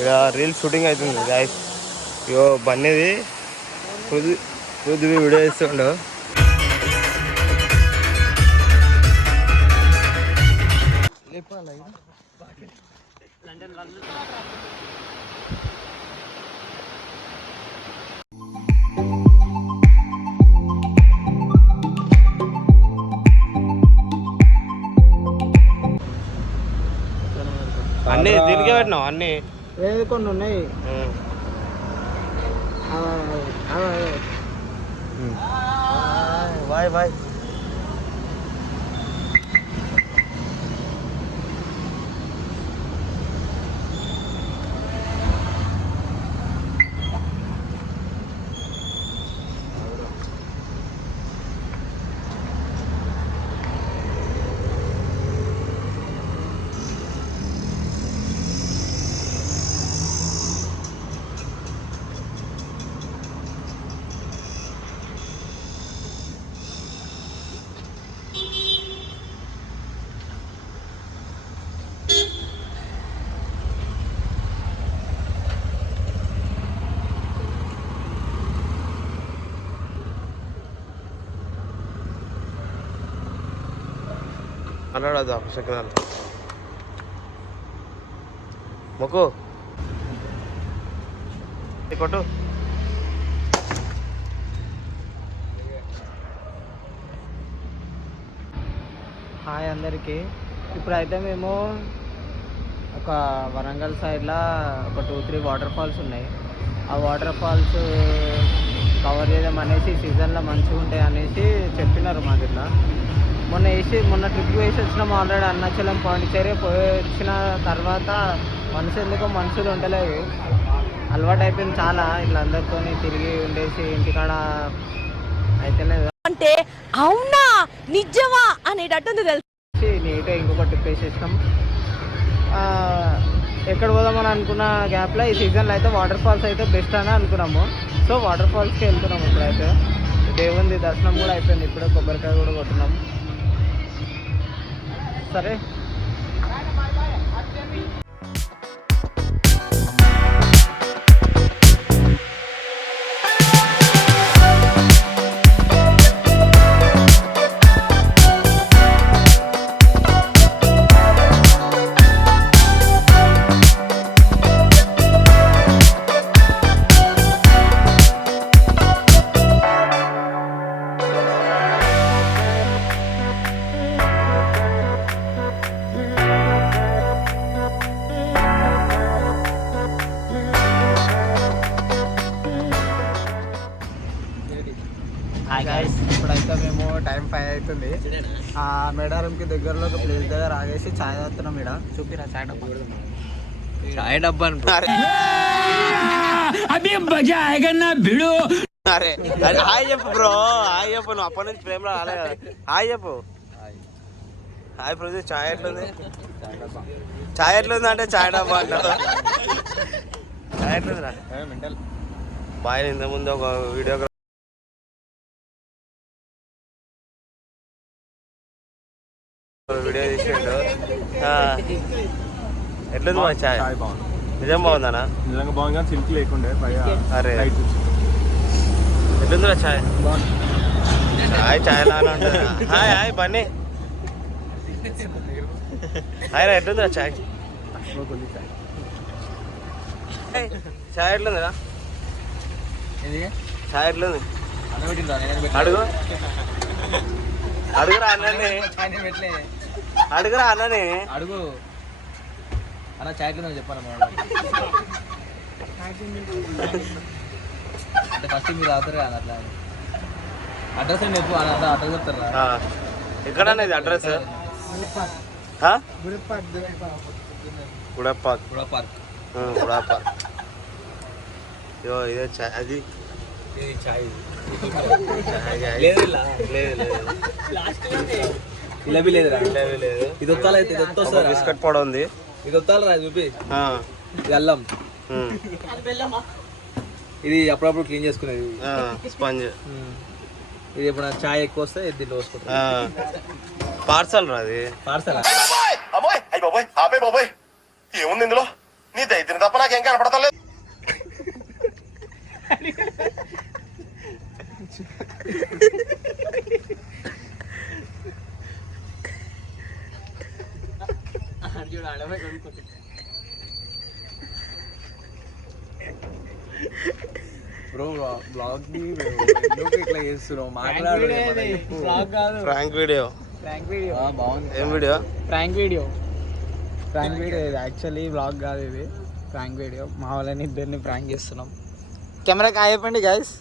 ఇక reel shooting అవుతుంది guys. ఇగో బన్నీది వీడియో చేస్తుండో. అన్నీ దీనికే పెట్టినావు అన్నీ కొన్ని ఉన్నాయి. Bye bye. అన్నాడు అపశకనాలు మొక్కు కొట్టు. హాయ్ అందరికీ. ఇప్పుడైతే మేము ఒక వరంగల్ సైడ్లో ఒక 2-3 వాటర్ ఫాల్స్ ఉన్నాయి. ఆ వాటర్ ఫాల్స్ కవర్ చేద్దాం అనేసి సీజన్లో మంచిగా ఉంటాయి అనేసి చెప్పినారు మా దగ్గర. మొన్న ట్రిప్ వేసి వచ్చినాము ఆల్రెడీ అరుణాచలం, పాండిచేరి పోయి వచ్చిన తర్వాత మనుషులు ఉండలేదు. అలవాటు అయిపోయింది చాలా. ఇట్లా అందరితో తిరిగి ఉండేసి ఇంటికాడ అయితేలేదు అంటే అవునా నిజమా అనేటట్టుంది తెలిసి నీట్గా ఇంకొక ట్రిప్ వేసేసినాం. ఎక్కడ పోదామని అనుకున్న గ్యాప్లో ఈ సీజన్లో అయితే వాటర్ ఫాల్స్ అయితే బెస్ట్ అని అనుకున్నాము. సో వాటర్ ఫాల్స్కి వెళ్తున్నాము. ఇప్పుడైతే దేవుంది దర్శనం కూడా అయిపోయింది. ఇప్పుడే కొబ్బరికాయ కూడా కొట్టున్నాం. సరే ఇప్పుడైతే మేము టైం 5 అవుతుంది. మేడారంకి దగ్గరలో ఒక ప్లేస్ దగ్గర ఆగేసి ఛాయ్ తాగుతున్నాం. ఇక్కడ చూపిరా ఛాయ్ డబ్బా అరే హాయ్ చెప్పు బ్రో. హాయ్ చెప్పు. నువ్వు అప్పటి నుంచి ప్రేమలో రాలే కదా. హాయ్ చెప్పు. Hi produce. ఛాయ్ ఎట్లుంది అంటే ఛాయ్ డబ్బా అంటారు. ఛాయ్ ఎట్లుందిరా బాయ్. ఇంత ముందు ఒక వీడియో తీసిండు. ఎట్లుంది మా ఛాయ్? నిజం బాగుందనా? నిజంగా బాగుంది కానీ సిల్క్ లేకుండే. అరే ఎట్లుందిరా ఛాయ్? ఛాయ్ లాగా ఉంటుంది. హాయ్ బన్నీ. హాయ్ రా. ఎట్లుందిరా ఛాయ్? ఛాయ్ ఎట్లుందిరా? ఛాయ్ ఎట్లుంది అడుగు. అడుగురా అన్నని. అడుగురా అన్నని. అడుగు అలా చాయ్ చెప్పాను. అంటే ఫస్ట్ మీరు అవుతారు కదా అట్లా. అడ్రస్ అండి చెప్పు. అడ్రస్ చెప్తారా? ఎక్కడ ఇది అడ్రస్? గుడపార్క్. ఇదే చాయ్. అది చాయ్ లేదు. ఇది బిస్కెట్ పౌడర్ ఉంది. ఇది వస్తారా చూపి. ఇది అల్లం. ఇది అప్పుడప్పుడు క్లీన్ చేసుకునేది స్పాంజ్. ఇది ఎప్పుడైనా చాయ్ ఎక్కువ వస్తే దీంట్లో పోసుకుంటాం. పార్సల్ రా అది. పార్సల్ ఏముంది ఇందులో? నీ దైత్యం తప్ప నాకేం కనపడతలేదు. బ్రో బ్లాగ్ ఇట్లా చేస్తున్నావు మాట్లాడు ప్రాంక్ వీడియో. బాగుంది. ఏం వీడియో? ప్రాంక్ వీడియో ఇది యాక్చువల్లీ బ్లాగ్ కాదు, ఇది ప్రాంక్ వీడియో. మా వాళ్ళని ఇద్దరిని ప్రాంక్ చేస్తున్నాం. కెమెరాకి చెప్పండి గైస్.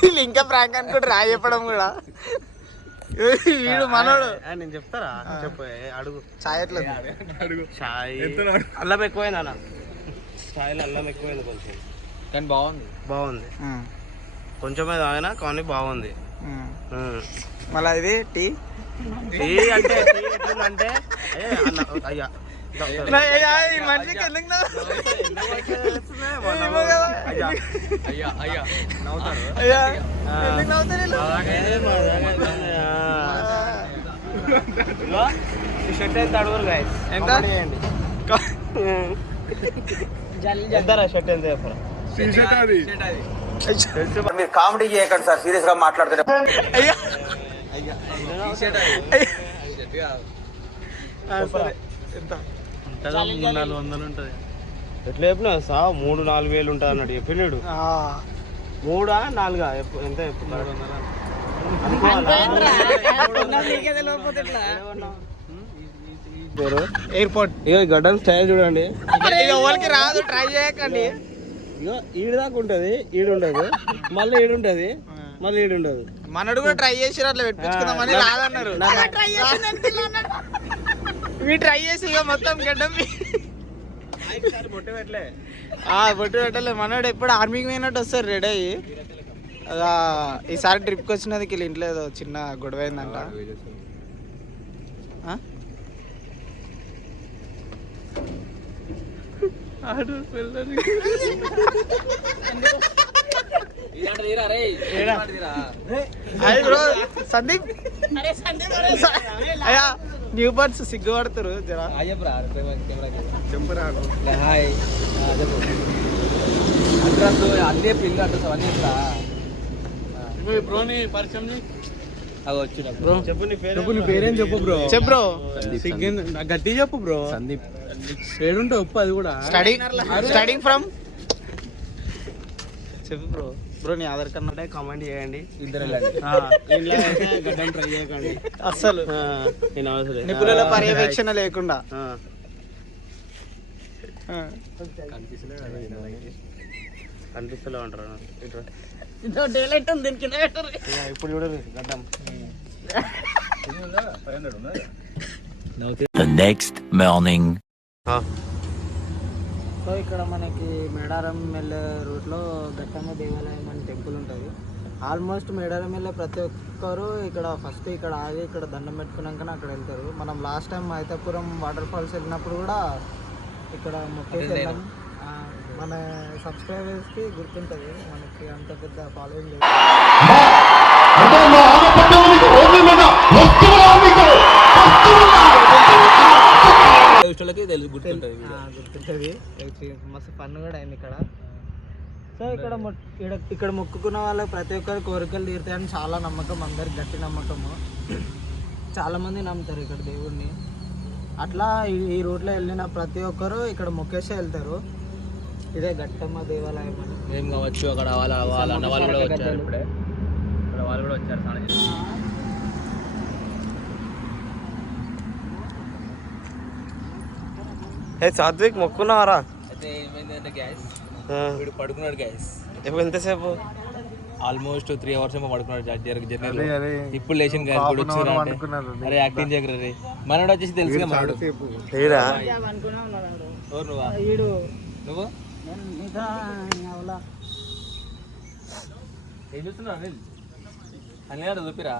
వీళ్ళు ఇంకా ప్రాంక్ అనుకుంటారు చెప్పడం కూడా. వీడు మనోడు. నేను చెప్తారా? చెప్పు, అడుగు. చాయ్ ఎట్లా చాయ్ అల్లం ఎక్కువైంది అన్న. చాయ్లో అల్లం ఎక్కువైంది కొంచెం, కానీ బాగుంది. కొంచెమే తాగినా కానీ బాగుంది. మళ్ళీ ఇది టీ అంటే టీ ఎట్లుందంటే అయ్యా ఈ మనిషికి ఎందుకు షర్ట్ ఎంత అడుగురు గాయస్? ఎంత? ఎంతరా షర్ట్ ఎంత చెప్పరా? మీరు కామెడీ చేయకండి సార్, సీరియస్ గా మాట్లాడుతున్నారు. ఉంటుందా? 300-400 ఉంటుంది. ఎట్లా చెప్పినా 3-4 వేలు ఉంటుంది అన్నట్టు చెప్పినాడు. 3-4 ఎంత చెప్పు? ఎయిర్పోర్ట్. ఇక గడ్డం స్టైల్ చూడండి. ఎవరికి రాదు, ట్రై చేయకండి. ఇగో ఈడు దాకా ఉంటుంది, ఈడు ఉండదు, మళ్ళీ ఈడు ఉంటుంది, మళ్ళీ ఈడు ఉండదు. మనడు కూడా ట్రై చేసి అట్లా పెట్టించుకుందామని రాదన్నారు. ఇవి ట్రై చేసి ఇక మొత్తం గడ్డం బొట్టు పెట్టలే. బొట్టు పెట్టలే. మనోడు ఎప్పుడు ఆర్మీకి పోయినట్టు వస్తారు రెడీ అయ్యి. ఈసారి ట్రిప్కి వచ్చినది వీళ్ళ ఇంట్లో ఏదో చిన్న గొడవ అయిందంట. సందీప్ అయ్యా న్యూ బర్డ్స్ సిగ్గుపడతారు జరా. చెప్పురా హాయ్ అడ్రస్ అన్నీ పిల్లి అడ్రస్ అవన్నీ బ్రోని పరిచయం బ్రో చెప్పు. నీ పేరు? నీ పేరేం చెప్పు బ్రో. చెప్పు బ్రో. గట్టి చెప్పు బ్రో. సందీప్ ఏడుంటే ఉప్పు అది కూడా. స్టార్టింగ్ ఫ్రమ్ చెప్పు బ్రో. బ్రో నీ ఆధార్ కార్డ్ కామెంట్ చేయండి. ఇద్దరు గడ్డం ట్రై చేయకండి అస్సలు. నేను అవసరం నిపుణుల పర్యవేక్షణ లేకుండా. కనిపిస్తలే అంటారు. ఇప్పుడు చూడండి గడ్డం. The next morning. సో ఇక్కడ మనకి మేడారం వెళ్ళే రూట్లో గట్టమ్మ దేవాలయం అని టెంపుల్ ఉంటుంది. ఆల్మోస్ట్ మేడారం వెళ్ళే ప్రతి ఒక్కరు ఇక్కడ ఫస్ట్ ఇక్కడ ఆగి ఇక్కడ దండం పెట్టుకున్నాకనే అక్కడ వెళ్తారు. మనం లాస్ట్ టైం మైతాపురం వాటర్ ఫాల్స్ వెళ్ళినప్పుడు కూడా ఇక్కడ మొక్కేసి వెళ్ళాం. మన సబ్స్క్రైబర్స్కి గుర్తుంటుంది, మనకి అంత పెద్ద ఫాలోయింగ్ లేదు. గుర్తుంటుంది. మస్తు ఫన్ కూడా అయింది ఇక్కడ. సో ఇక్కడ మొక్కుకున్న వాళ్ళకి ప్రతి ఒక్కరి కోరికలు తీరుతాయని చాలా నమ్మకం, అందరికి గట్టి నమ్మకము. చాలామంది నమ్ముతారు ఇక్కడ దేవుడిని. అట్లా ఈ రూట్లో వెళ్ళిన ప్రతి ఒక్కరు ఇక్కడ మొక్కేసే వెళ్తారు. ఇదే గట్టమ్మ దేవాలయం అని. ఏం కావచ్చు అక్కడ వాళ్ళు కూడా వచ్చారు. ఇప్పుడే ఇక్కడ వాళ్ళు కూడా వచ్చారు స్నానం చేసి. సాత్విక్ మొక్కున్నావారా? అయితే ఏమైందంటే గ్యాస్ వీడు పడుకున్నాడు గ్యాస్. ఎంతసేపు? ఆల్మోస్ట్ 3 hours ఏమో పడుకున్నాడు జర్నీలో. ఇప్పుడు లేచిన గ్యాస్ కూడా వచ్చింది. అరే యాక్టింగ్ చేయగలరు రే. మనోడు వచ్చేసి తెలుసుగా మనోడు. ఎవరు నువ్వు ఏం చూస్తున్నావు అనిల్? అనిల్ చూపిరా.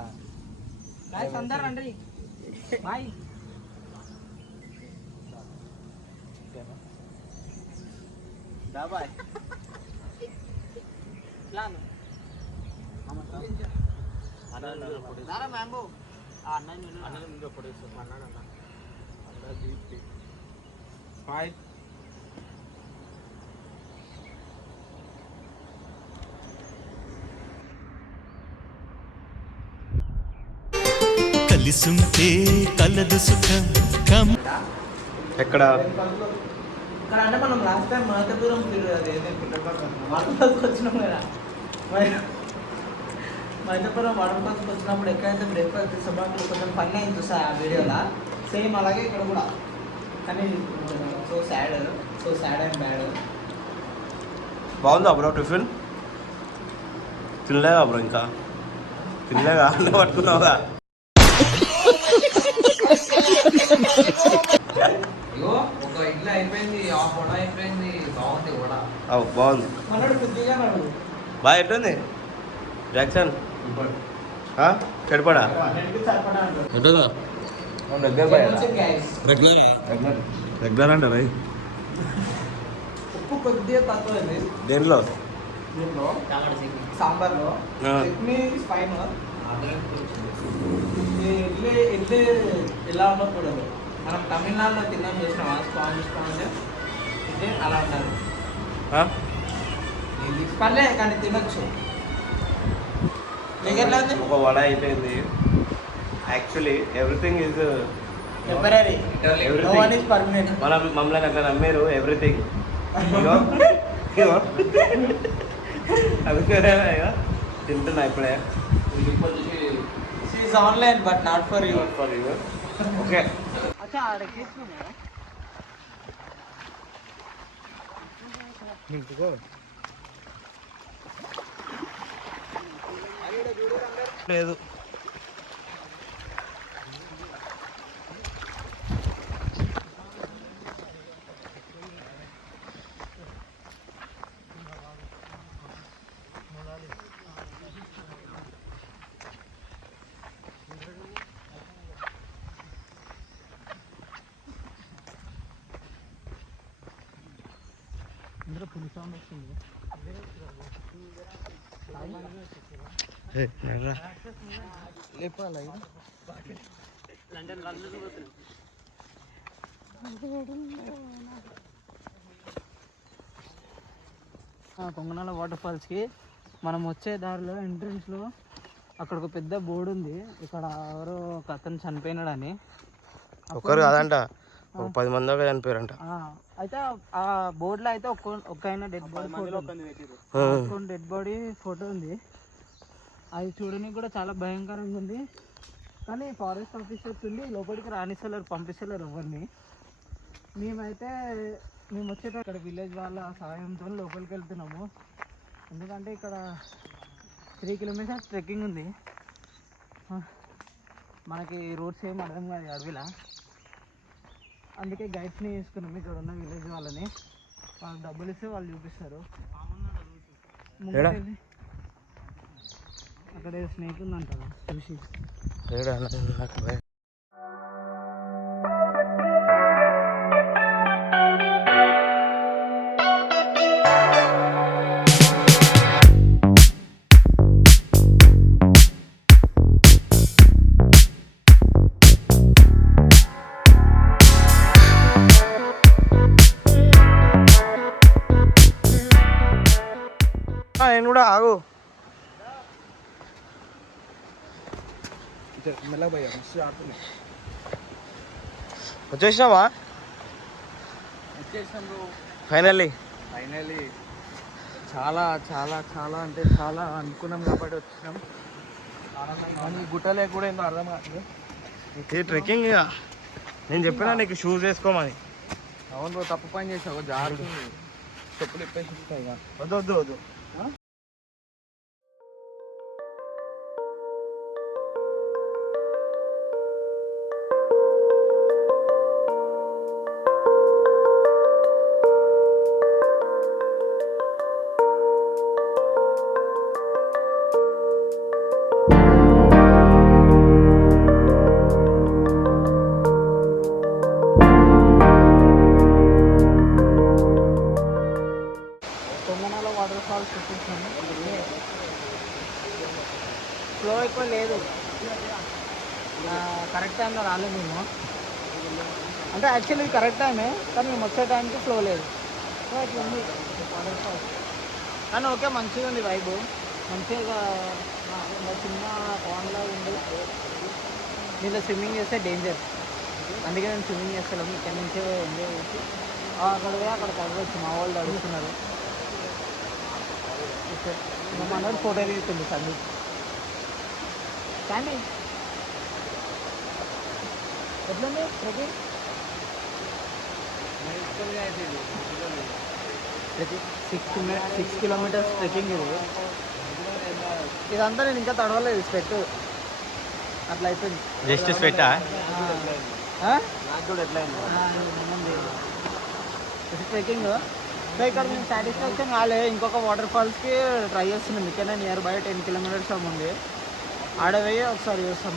కలిసుంటే కలదు సుఖం ఎక్కడ ఇక్కడ అంటే మనం లాస్ట్ టైం మహతపురం వాటర్ వచ్చినాం కదా మహతపురం వాటర్ ఫాల్స్కి వచ్చినప్పుడు ఎక్కడైతే బ్రేక్ఫాస్ట్ చేసామో అక్కడ కొంచెం ఫన్ అయింది చూసా ఆ వీడియోలో సేమ్ అలాగే ఇక్కడ కూడా కానీ సో సాడ్ అండ్ బ్యాడ్. బాగుందా బ్రో టిఫిన్? తినలేదా బ్రో? ఇంకా తినలేదా? అన్నీ పట్టుకున్నావుగా? ఒక ఇట్లా అయిపోయింది, ఆ పొడ అయిపోయింది. బాగుంది కూడా. బాగుంది. బాగా ఎట్టుంది జాక్సన్? చెడిపడా రెగ్యులర్ అంటారా? ఉప్పు కొద్దిగా తక్కువ దేంట్లో? సాంబార్లో చట్నీ ఫైన్. ఇడ్లీ ఎలా ఉండకూడదు. మనం తమిళనాడులో తిన్నాం చేసినావా స్పాంజ్ ఇడ్లీ అలా ఉండాలి. పర్లే కానీ తినొచ్చు. ఒక వడ అయిపోయింది. Actually everything is temporary, no one is permanent. మమ్మల్ని అట్లా నమ్మారు ఎవ్రీథింగ్. అందుకే తింటున్నా ఇప్పుడే. She's online but not for you. Okay లేదు. కొంగనాల వాటర్ ఫాల్స్కి మనం వచ్చే దారిలో ఎంట్రన్స్లో అక్కడ ఒక పెద్ద బోర్డు ఉంది. ఇక్కడ ఎవరో ఒక అతను చనిపోయినాడని. ఒకరు కాదంట, 10 మంది దాకా చనిపోయారంట. అయితే ఆ బోర్డులో అయితే ఒక ఆయన డెడ్ బాడీ ఫోటో ఉంది. అది చూడడానికి కూడా చాలా భయంకరంగా ఉంది. కానీ ఫారెస్ట్ ఆఫీసర్స్ ఉండి లోపలికి రానిస్తలేరు, పంపిస్తలేరు ఎవరిని. మేము వచ్చేట ఇక్కడ విలేజ్ వాళ్ళ సహాయంతో లోపలికి వెళ్తున్నాము. ఎందుకంటే ఇక్కడ 3 కిలోమీటర్స్ ట్రెక్కింగ్ ఉంది. మనకి రోడ్స్ ఏం అర్థం కాదు అడవిలా. అందుకే గైడ్స్ని తీసుకున్నాము ఇక్కడ ఉన్న విలేజ్ వాళ్ళని. వాళ్ళకి డబ్బులు ఇస్తే వాళ్ళు చూపిస్తారు. అక్కడ స్నేక్ ఉందంటారా చూసి. నేను కూడా ఆగు. వచ్చేసినావా? ఫైనల్లీ చాలా చాలా చాలా అంటే చాలా అనుకున్నాం కాబట్టి వచ్చినాం. ఆనందంగా గుట్టలే కూడా ఏందో అర్థం కాదు. ఇది ట్రెక్కింగ్. నేను చెప్పినా నీకు షూస్ వేసుకోమని. అవును, తప్పు పని చేసావు. జారుతుంది, చెప్పులు ఇప్పేసి ఇస్తాయి. వద్దు. ఫ్లో ఎక్కువ లేదు. కరెక్ట్ టైంలో రాలేదు మేము. అంటే యాక్చువల్లీ కరెక్ట్ టైమే, కానీ మేము వచ్చే టైంకి ఫ్లో లేదు. సో ఇట్లా ఉంది వాటర్ ఫాల్స్. కానీ ఓకే, మంచిగా ఉంది వైబ్. మంచిగా చిన్న పాండ్లా ఉంది. దీంట్లో స్విమ్మింగ్ చేస్తే డేంజర్, అందుకే నేను స్విమ్మింగ్ చేస్తాను. ఇక్కడ నుంచే ఎంజాయ్ చేసి అక్కడ పోయి అక్కడ తగ్గవచ్చు. మా వాళ్ళు అడుగుతున్నారు, మనోడు ఫోటో తీస్తుంది సందీప్. కానీ ఎట్లుంది ట్రెక్కింగ్? ప్రతి 6 కిలోమీటర్స్ ట్రెక్కింగ్ ఇది. ఇదంతా నేను ఇంకా తడవలేదు, స్వెట్ అట్లా అయిపోయింది. జస్ట్ స్వెట్టా? ట్రెక్కింగ్. సో ఇక్కడ మేము సాటిస్ఫాక్షన్ కాలే, ఇంకొక వాటర్ ఫాల్స్కి ట్రై చేస్తున్నాం. ఇక్కడ నియర్ బై 10 కిలోమీటర్స్ ఉంది. ఆడ పోయి ఒకసారి చూస్తాం,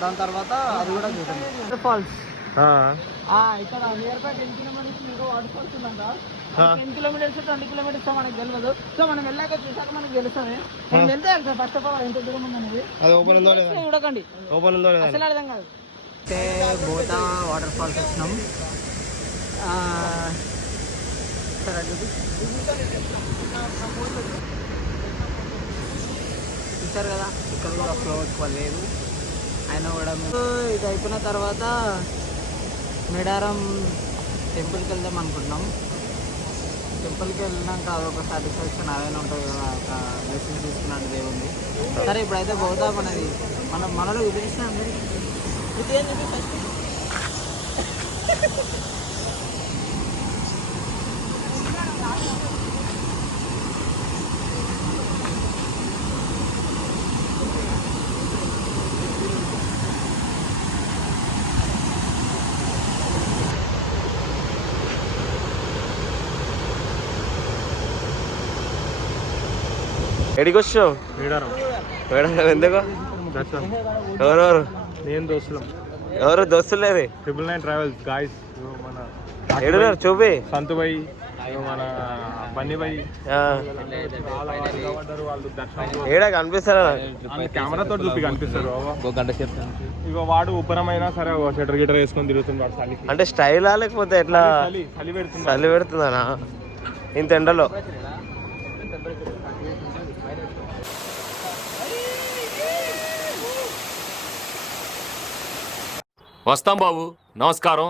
దాని తర్వాత అది కూడా చూద్దాం. వాటర్ ఫాల్స్ ఇక్కడ నియర్ బై 10 కిలోమీటర్స్ ఇంకో వాటర్ ఫాల్స్ ఉందంట. 10 కిలోమీటర్స్ 20 కిలోమీటర్స్ మనకు తెలియదు. సో మనం వెళ్ళాక చూసాక మనకు తెలుస్తుంది. మనం వెళ్తే ఫస్ట్ ఆఫ్ ఆల్ ఎంత దూరం ఉందనేది చూడకండి, అసలు అర్థం కాదు. బోతా వాటర్ ఫాల్స్ వచ్చినాం. చూసారు కదా, ఇక్కడ కూడా ఫ్లో ఎక్కువ లేదు. అయినా కూడా ఇది అయిపోయిన తర్వాత మేడారం టెంపుల్కి వెళ్దాం అనుకుంటున్నాం. టెంపుల్కి వెళ్ళినాక అదొక సాటిస్ఫాక్షన్ అదైనా ఉంటుంది కదా, ఒక బ్లెస్సింగ్ తీసుకున్నట్టు దేవుంది. సరే ఇప్పుడైతే పోతాం. మనలో చూపించిన అందరికీ ఫస్ట్ ఎడికి వచ్చావు? ఎందుకు? ఎవరెవరు? నేను దోస్తులం. ఎవరు దోస్తులు లేరు? 999 ట్రావెల్స్ గాయస్. మన ఎడున్నారు చూపి. సంతు భాయ్, మన బన్నీ భాయ్ వాళ్ళు దర్శనం ఏడా కనిపిస్తారా? కెమెరాతో చూపి కనిపిస్తారు. ఒక గంట సేపు ఇక వాడు ఉపరమైనా సరే షటర్ గిటర్ వేసుకొని తిరుగుతుంది వాడు చలికి. అంటే స్టైలా లేకపోతే ఎట్లా? చలి పెడుతుంది. చలి పెడుతుందనా ఇంత ఎండలో? వస్తాం బాబు, నమస్కారం.